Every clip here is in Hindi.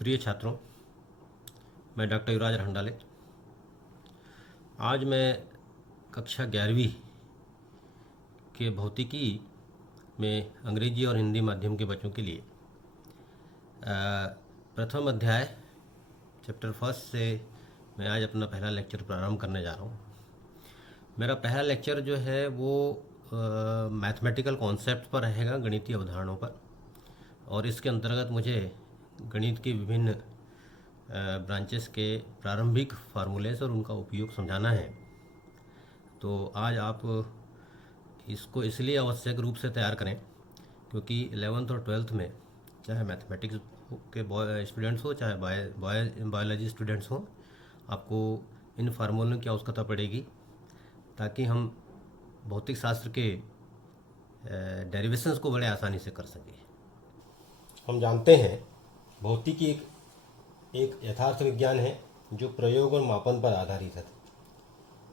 प्रिय छात्रों, मैं डॉक्टर युवराज रंडाले। आज मैं कक्षा 11वीं के भौतिकी में अंग्रेजी और हिंदी माध्यम के बच्चों के लिए प्रथम अध्याय चैप्टर फर्स्ट से मैं आज अपना पहला लेक्चर प्रारंभ करने जा रहा हूँ। मेरा पहला लेक्चर जो है वो मैथमेटिकल कॉन्सेप्ट पर रहेगा, गणितीय अवधारणाओं पर, और इसके अंतर्गत मुझे गणित की विभिन्न ब्रांचेस के प्रारंभिक फार्मूलेस और उनका उपयोग समझाना है। तो आज आप इसको इसलिए आवश्यक रूप से तैयार करें क्योंकि 11th और 12th में चाहे मैथमेटिक्स के स्टूडेंट्स हो चाहे बायोलॉजी स्टूडेंट्स हों, आपको इन फार्मूलों की आवश्यकता पड़ेगी ताकि हम भौतिक शास्त्र के डेरिवेशंस को बड़े आसानी से कर सकें। हम जानते हैं भौतिकी एक यथार्थ विज्ञान है जो प्रयोग और मापन पर आधारित है,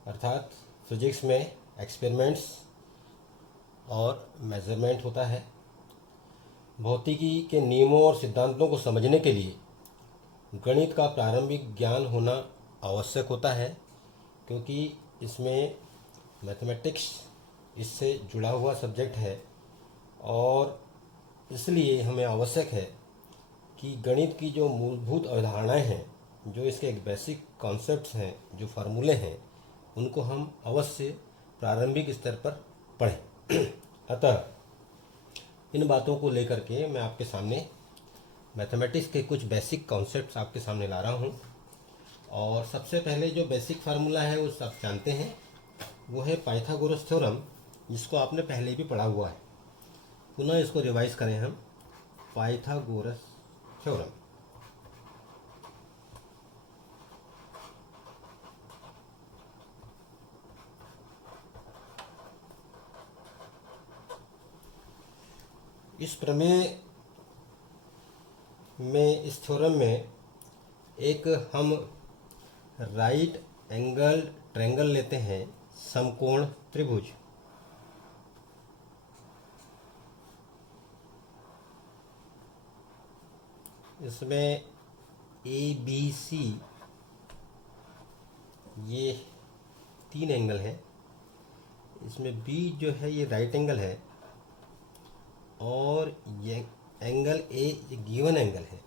अर्थात फिजिक्स में एक्सपेरिमेंट्स और मेजरमेंट होता है। भौतिकी के नियमों और सिद्धांतों को समझने के लिए गणित का प्रारंभिक ज्ञान होना आवश्यक होता है, क्योंकि इसमें मैथमेटिक्स इससे जुड़ा हुआ सब्जेक्ट है और इसलिए हमें आवश्यक है कि गणित की जो मूलभूत अवधारणाएं हैं, जो इसके बेसिक कॉन्सेप्ट्स हैं, जो फार्मूले हैं, उनको हम अवश्य प्रारंभिक स्तर पर पढ़ें। अतः इन बातों को लेकर के मैं आपके सामने मैथमेटिक्स के कुछ बेसिक कॉन्सेप्ट्स आपके सामने ला रहा हूँ। और सबसे पहले जो बेसिक फार्मूला है वो सब जानते हैं, वो है पाइथागोरस थ्योरम, जिसको आपने पहले भी पढ़ा हुआ है। पुनः इसको रिवाइज करें हम। Pythagoras theorem. इस प्रमेय में, इस थ्योरम में एक हम राइट एंगल ट्रायंगल लेते हैं, समकोण त्रिभुज। इसमें ए बी सी ये 3 एंगल हैं। इसमें बी जो है ये राइट एंगल है और ये एंगल ए गिवन एंगल है।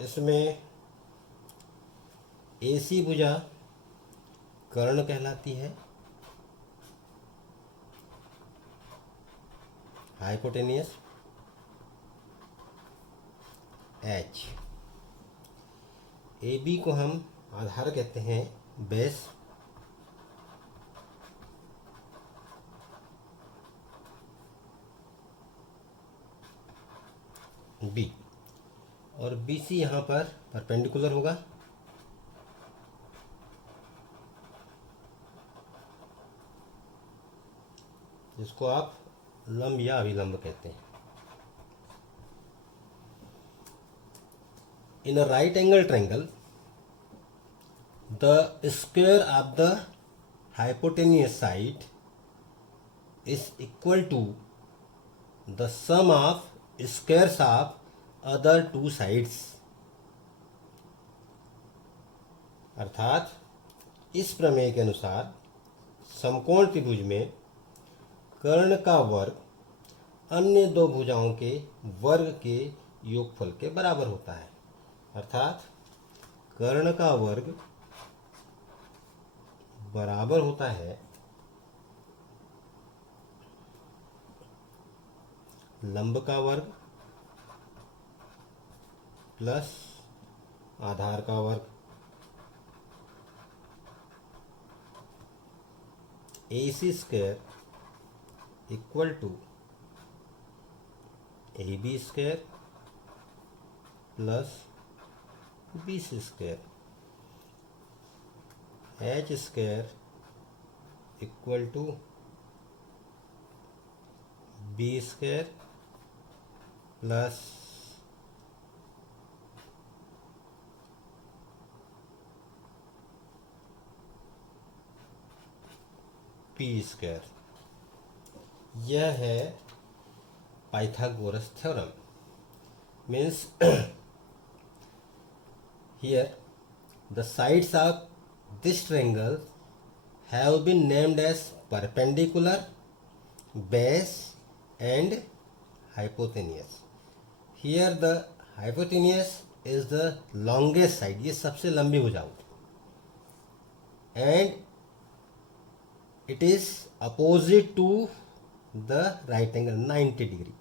इसमें ए सी भुजा कर्ण कहलाती है, हाइपोटेनियस एच। ए बी को हम आधार कहते हैं, बेस। बी और बी सी यहाँ पर परपेंडिकुलर होगा, जिसको आप लंब या अभिलंब कहते हैं। In a right angle triangle the square of the hypotenuse side is equal to the sum of squares of other two sides। अर्थात इस प्रमेय के अनुसार समकोण त्रिभुज में कर्ण का वर्ग अन्य दो भुजाओं के वर्ग के योगफल के बराबर होता है। अर्थात कर्ण का वर्ग बराबर होता है लंब का वर्ग प्लस आधार का वर्ग। A C square equal to A B square plus B C square. H square equal to B square plus P square. यह है Pythagoras theorem. means here the sides of this triangle have been named as perpendicular, base and hypotenuse. Here the hypotenuse is the longest side, ये सबसे लंबी भुजा होती है, and it is opposite to the right angle 90 degree,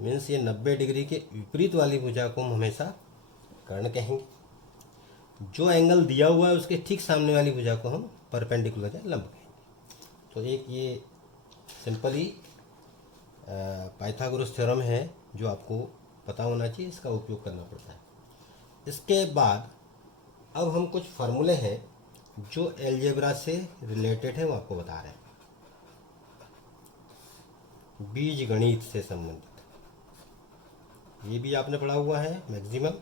means ये 90 डिग्री के विपरीत वाली भुजा को हम हमेशा कर्ण कहेंगे। जो एंगल दिया हुआ है उसके ठीक सामने वाली भुजा को हम परपेंडिकुलर या लंब कहेंगे। तो एक ये सिंपली पाइथागोरस थ्योरम है जो आपको पता होना चाहिए, इसका उपयोग करना पड़ता है। इसके बाद अब हम कुछ फार्मूले हैं जो एलजेब्रा से रिलेटेड है, वो आपको बता रहे हैं, बीज गणित से संबंधित। ये भी आपने पढ़ा हुआ है मैक्सिमम।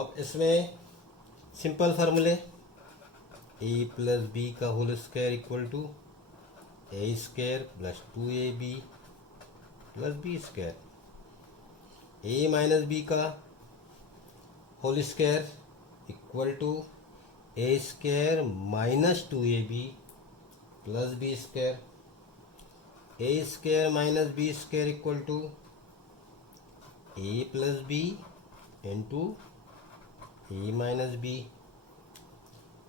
अब इसमें सिंपल फार्मूले, a प्लस बी का whole square equal to A square plus 2ab plus B square, a minus B का whole square equal to A square minus 2ab plus B square, A square minus B square equal to A plus B into A minus B,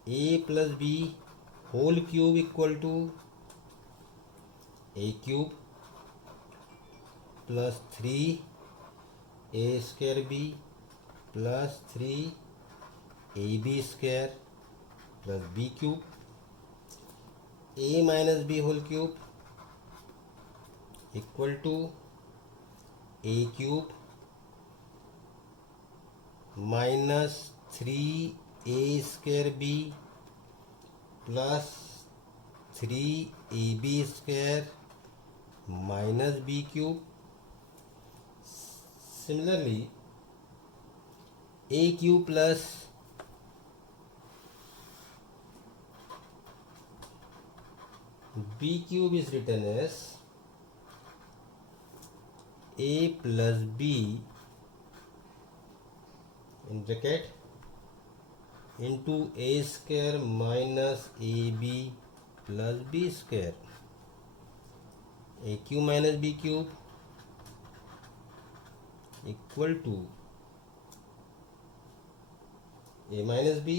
A plus B whole cube equal to A cube plus 3 A square B plus 3 A B square plus B cube, A minus B whole cube equal to A cube minus 3 A square B plus 3 A B square minus B cube. Similarly A cube plus B cube is written as A plus B in bracket into a square minus ab plus b square, a cube minus b cube equal to a minus b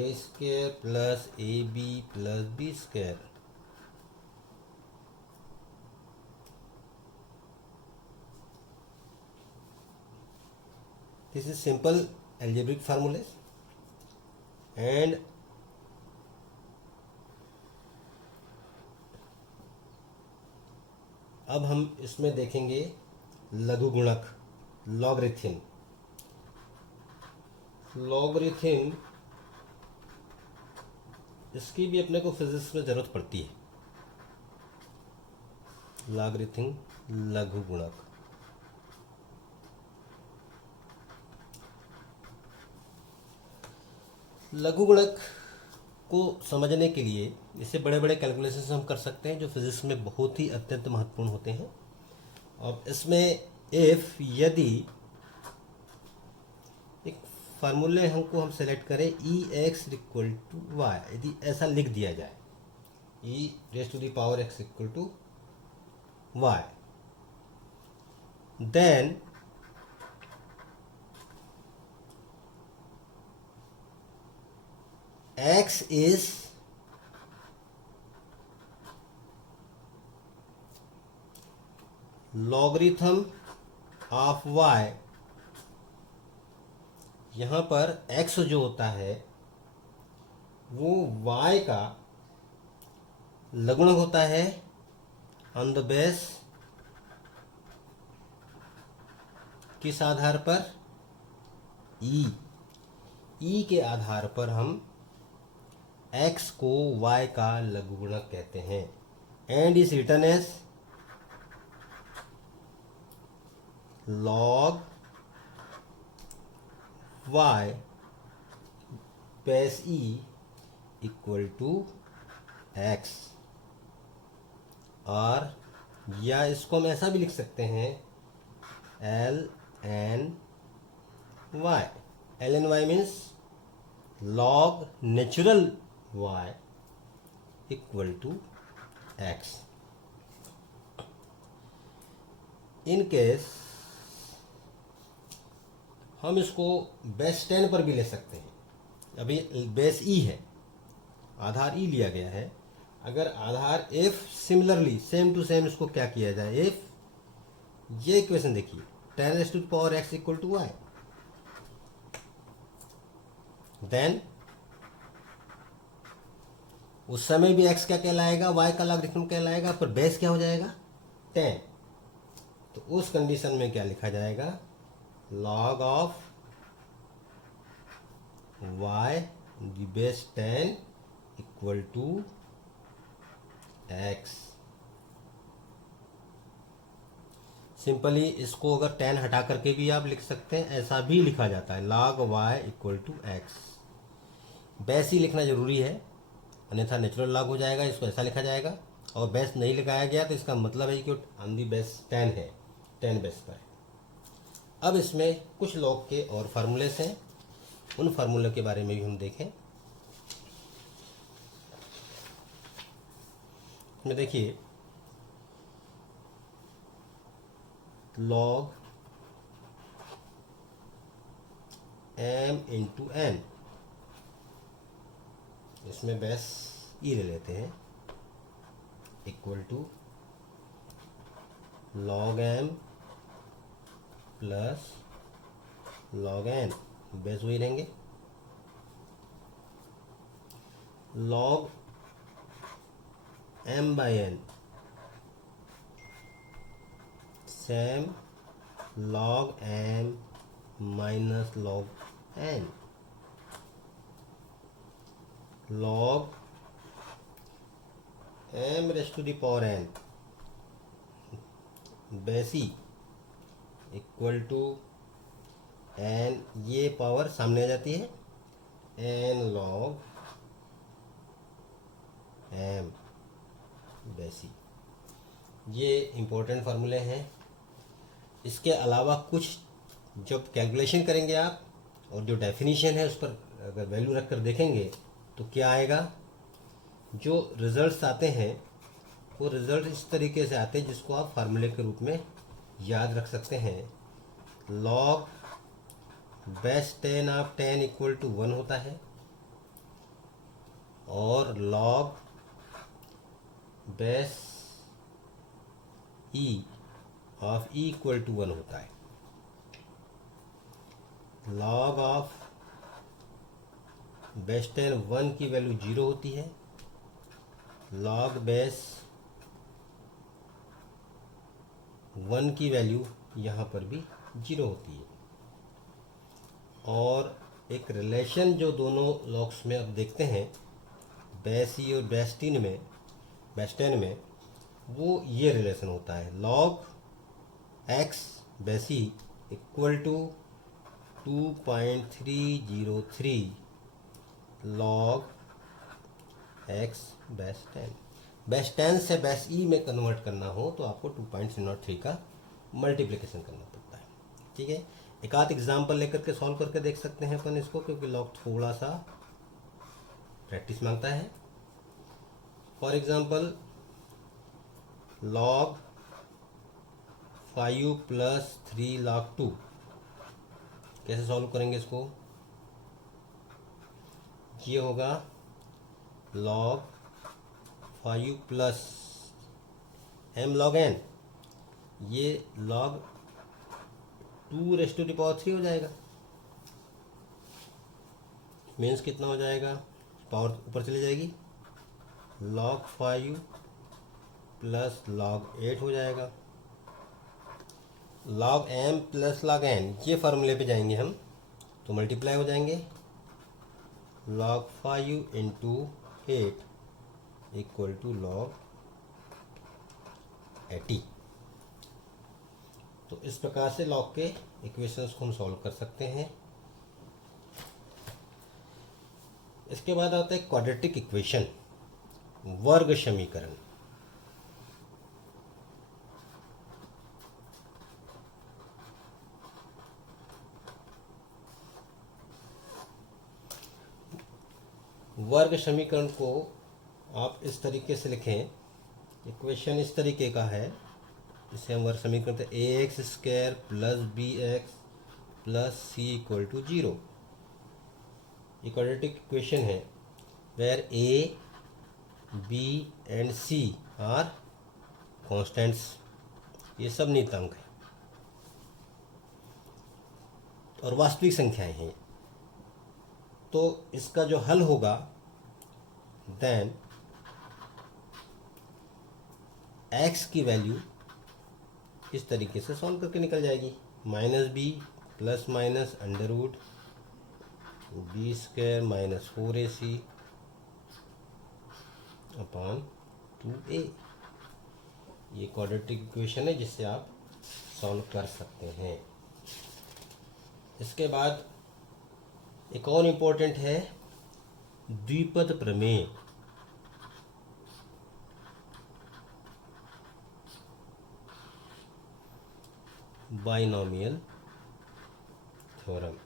a square plus ab plus b square। This is simple algebraic formulas and अब हम इसमें देखेंगे लघु गुणक, लॉगरिथम। लॉगरिथम इसकी भी अपने को फिजिक्स में जरूरत पड़ती है। लॉगरिथम लघु गुणक, लघु गुणक को समझने के लिए इससे बड़े बड़े कैलकुलेशंस हम कर सकते हैं जो फिजिक्स में बहुत ही अत्यंत महत्वपूर्ण होते हैं। अब इसमें इफ यदि एक फार्मूले हम सेलेक्ट करें E X equal to Y, यदि ऐसा लिख दिया जाए E raise to the power X equal to Y, then x is logarithm of y। यहाँ पर x जो होता है वो y का लघुगणक होता है ऑन द बेस किस आधार पर, ई के आधार पर हम x को y का लघुगुणक कहते हैं and is written as log y base e equal to x। और या इसको हम ऐसा भी लिख सकते हैं L N Y. L N Y means log natural Y equal to X. In case हम इसको बेस 10 पर भी ले सकते हैं। अभी बेस ई है, आधार ई लिया गया है। अगर आधार F similarly same to same इसको क्या किया जाए, एफ ये इक्वेशन देखिए 10⁻x equal to Y, then उस समय भी x क्या कहलाएगा, y का लॉगरिथम कहलाएगा, पर बेस क्या हो जाएगा 10। तो उस कंडीशन में क्या लिखा जाएगा, log of y base 10 equal to x। Simply इसको अगर 10 हटा करके भी आप लिख सकते हैं, ऐसा भी लिखा जाता है log y equal to X. Base ही लिखना जरूरी है, अन्यथा नेचुरल लॉग हो जाएगा, इसको ऐसा लिखा जाएगा। और बेस नहीं लिखाया गया तो इसका मतलब है कि ऑन दी बेस 10 है, 10 बेस पर है। अब इसमें कुछ लॉग के और फार्मूलेस हैं, उन फार्मूले के बारे में भी हम देखें। इसमें देखिए log m इंटू एन, इसमें बेस ई ले लेते हैं, equal to log m plus log n, base वही रहेंगे, log m by n same log m minus log n, log m raise to the power n base E equal to n, ये पावर सामने आ जाती है, n log m बेसी। ये इम्पोर्टेंट फार्मूले हैं। इसके अलावा कुछ जब कैलकुलेशन करेंगे आप और जो डेफिनेशन है उस पर अगर वैल्यू रख कर देखेंगे तो क्या आएगा, जो रिजल्ट्स आते हैं वो रिजल्ट इस तरीके से आते हैं जिसको आप फार्मूले के रूप में याद रख सकते हैं। Log base 10 of 10 equal to 1 होता है, और log base E of E equal to 1 होता है। लॉग ऑफ बेस 10 1 की वैल्यू 0 होती है, लॉग बेस 1 की वैल्यू यहाँ पर भी 0 होती है। और एक रिलेशन जो दोनों लॉग्स में अब देखते हैं, बेस ई और बेस 10 में वो ये रिलेशन होता है, log X base E equal to 2.303 log X base 10। Base 10 से बेस ई में कन्वर्ट करना हो तो आपको 2.303 का मल्टीप्लिकेशन करना पड़ता है। ठीक है, एक आध एग्जाम्पल लेकर के सॉल्व करके देख सकते हैं अपन इसको, क्योंकि लॉग थोड़ा सा प्रैक्टिस मांगता है। For example log 5 plus 3 log 2, कैसे सॉल्व करेंगे इसको, ये होगा log 5 plus m log n, ये log 2 raise to the power 3 हो जाएगा। मीन्स कितना हो जाएगा, पावर ऊपर चली जाएगी, log 5 प्लस log 8 हो जाएगा। log m plus log n, ये फार्मूले पे जाएंगे हम तो मल्टीप्लाई हो जाएंगे, log 5 into 8 equal to log 80। तो इस प्रकार से log के इक्वेशंस को हम सॉल्व कर सकते हैं। इसके बाद आता है क्वाड्रेटिक इक्वेशन, वर्ग समीकरण। वर्ग समीकरण को आप इस तरीके से लिखें, इक्वेशन इस तरीके का है, इसे हम वर्ग समीकरण कहते हैं A X square plus B X plus C equal to 0। ये क्वाड्रेटिक इक्वेशन है where A B and C are constants, ये सब नियतांक है और वास्तविक संख्याएं हैं। तो इसका जो हल होगा देन x की वैल्यू इस तरीके से सॉल्व करके निकल जाएगी, minus B plus minus under root B square minus 4ac upon 2a। ये क्वाड्रेटिक इक्वेशन है जिससे आप सॉल्व कर सकते हैं। इसके बाद एक और इम्पोर्टेंट है द्विपद प्रमेय। Binomial theorem.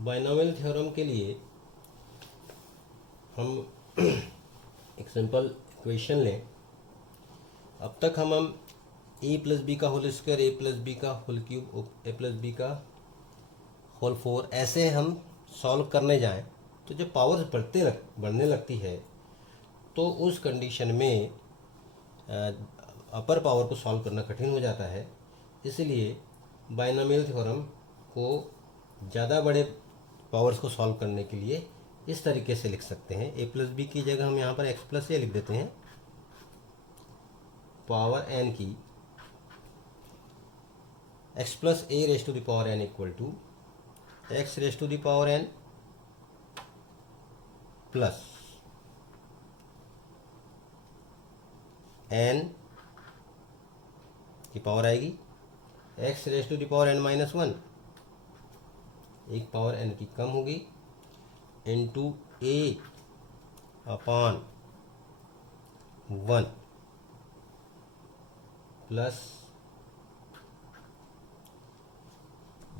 बाइनोमियल थ्योरम के लिए हम एक सिंपल इक्वेशन लें। अब तक हम ए प्लस बी का होल स्क्वायर, ए प्लस बी का होल क्यूब, ए प्लस बी का होल 4 ऐसे हम सॉल्व करने जाएं तो जब पावर्स बढ़ने लगती है तो उस कंडीशन में अपर पावर को सॉल्व करना कठिन हो जाता है। इसलिए बाइनोमियल थ्योरम को ज़्यादा बड़े पावर्स को सॉल्व करने के लिए इस तरीके से लिख सकते हैं। ए प्लस बी की जगह हम यहाँ पर एक्स प्लस ए लिख देते हैं, पावर एन की X plus A raise to the power N equal to X raise to the power N plus N की पावर आएगी X raise to the power N minus 1, एक पावर एन की कम होगी, इंटू ए अपॉन 1 प्लस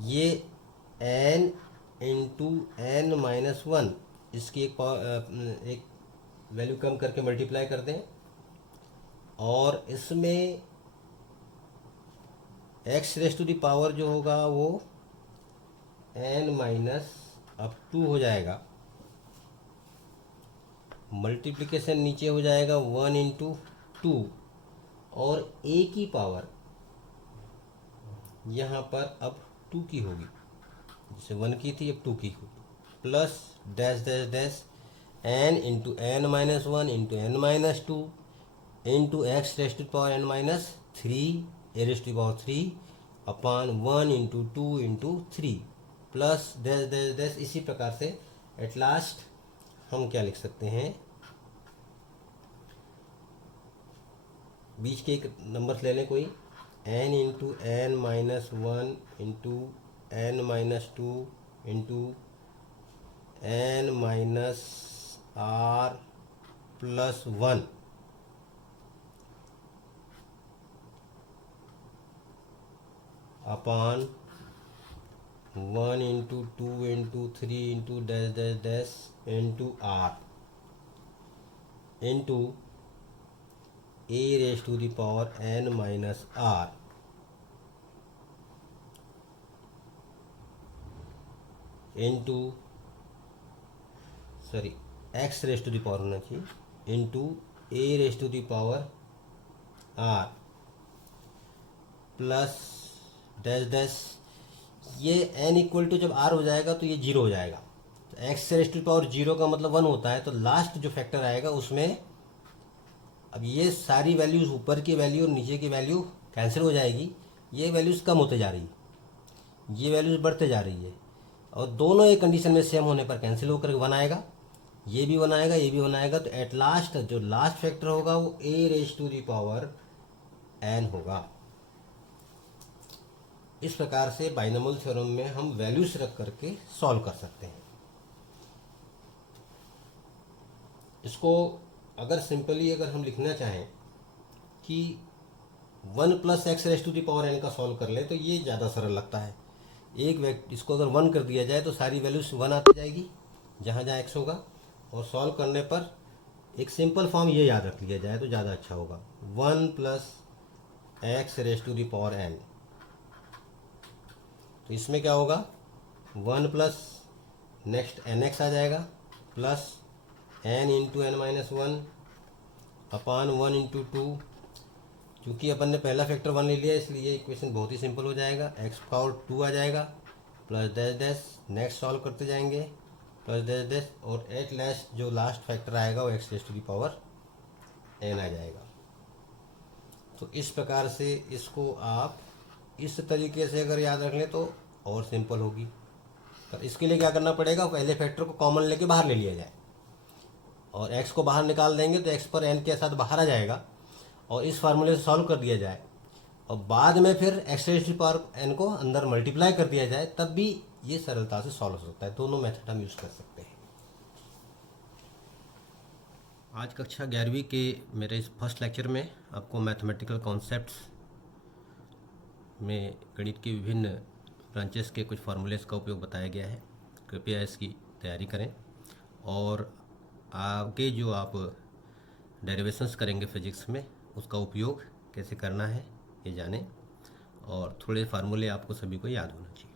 ये एन इंटू एन माइनस 1, इसकी एक वैल्यू कम करके मल्टीप्लाई कर दें और इसमें X raise to the power जो होगा वो एन माइनस अब 2 हो जाएगा, मल्टीप्लिकेशन नीचे हो जाएगा 1 इंटू 2 और ए की पावर यहाँ पर अब 2 की होगी, जैसे 1 की थी अब 2 की होगी, plus dash dash dash n into N minus 1 into N minus 2 into x raise to power N minus 3 a raise to power 3 upon 1 into 2 into 3 plus dash dash dash. इसी प्रकार से एट लास्ट हम क्या लिख सकते हैं, बीच के एक नंबर ले लें कोई, n into N minus 1 into N minus 2 into N minus r plus 1 upon 1 into 2 into 3 into dash dash dash into r into a raise to the power N minus r into sorry x raise to the power होना चाहिए into a raise to the power r plus dash dash. ये n इक्वल टू जब r हो जाएगा तो ये 0 हो जाएगा, तो एक्स रेस टू पावर 0 का मतलब 1 होता है, तो लास्ट जो फैक्टर आएगा उसमें अब ये सारी वैल्यूज ऊपर की वैल्यू और नीचे की वैल्यू कैंसिल हो जाएगी, ये वैल्यूज कम होते जा रही है, ये वैल्यूज बढ़ते जा रही है और दोनों एक कंडीशन में सेम होने पर कैंसिल होकर 1 आएगा, ये भी 1 आएगा, ये भी 1 आएगा, तो एट लास्ट जो लास्ट फैक्टर होगा वो A raise to the power N होगा। इस प्रकार से बाइनोमियल थ्योरम में हम वैल्यूज रख करके सॉल्व कर सकते हैं। इसको अगर सिंपली अगर हम लिखना चाहें कि one plus x raise to the power n का सॉल्व कर लें तो ये ज़्यादा सरल लगता है। इसको अगर वन कर दिया जाए तो सारी वैल्यूज वन आती जाएगी जहाँ जहाँ एक्स होगा, और सॉल्व करने पर एक सिंपल फॉर्म ये याद रख लिया जाए तो ज़्यादा अच्छा होगा। One plus x raise to the power N, तो इसमें क्या होगा, one plus next N X आ जाएगा plus N into N minus one upon one into two. क्योंकि अपन ने पहला फैक्टर वन ले लिया इसलिए इक्वेशन बहुत ही सिंपल हो जाएगा। एक्स पावर टू आ जाएगा plus dash dash, next solve करते जाएंगे प्लस डैश डैश, और एट लास्ट जो लास्ट फैक्टर आएगा वो X raise to the power N आ जाएगा। तो इस प्रकार से इसको आप इस तरीके से अगर याद रख लें तो और सिंपल होगी। पर इसके लिए क्या करना पड़ेगा, पहले फैक्टर को कॉमन लेके बाहर ले लिया जाए और x को बाहर निकाल देंगे तो x पर n के साथ बाहर आ जाएगा और इस फार्मूले से सॉल्व कर दिया जाए, और बाद में फिर x raise to power n को अंदर मल्टीप्लाई कर दिया जाए, तब भी ये सरलता से सॉल्व हो सकता है। दोनों मेथड हम यूज़ कर सकते हैं। आज कक्षा 11वीं के मेरे इस फर्स्ट लेक्चर में आपको मैथमेटिकल कॉन्सेप्ट्स में गणित के विभिन्न ब्रांचेस के कुछ फार्मूलेस का उपयोग बताया गया है। कृपया इसकी तैयारी करें और आगे जो आप डेरिवेशंस करेंगे फिजिक्स में उसका उपयोग कैसे करना है ये जानें, और थोड़े फार्मूले आपको सभी को याद होना चाहिए।